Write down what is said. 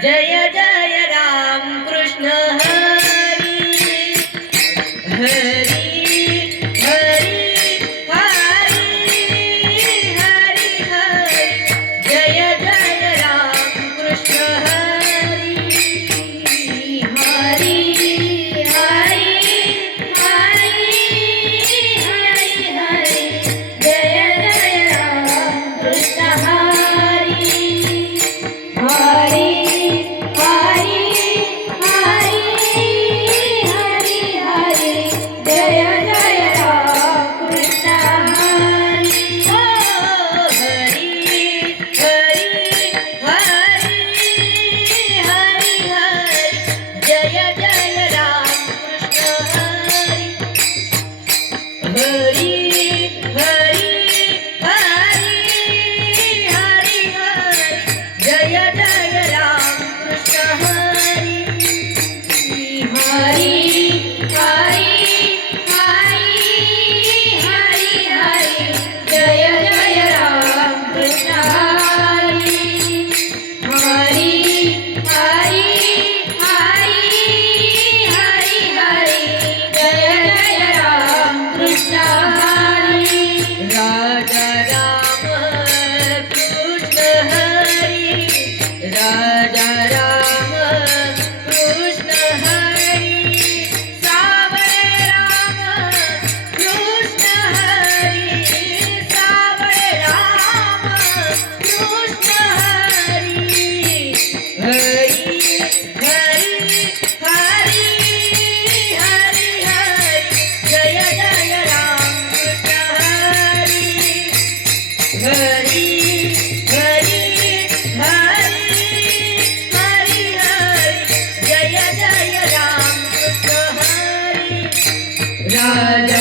Jaya Hari Hari Hari Hari Hari Jai Jai Ram Krishna Hari Raj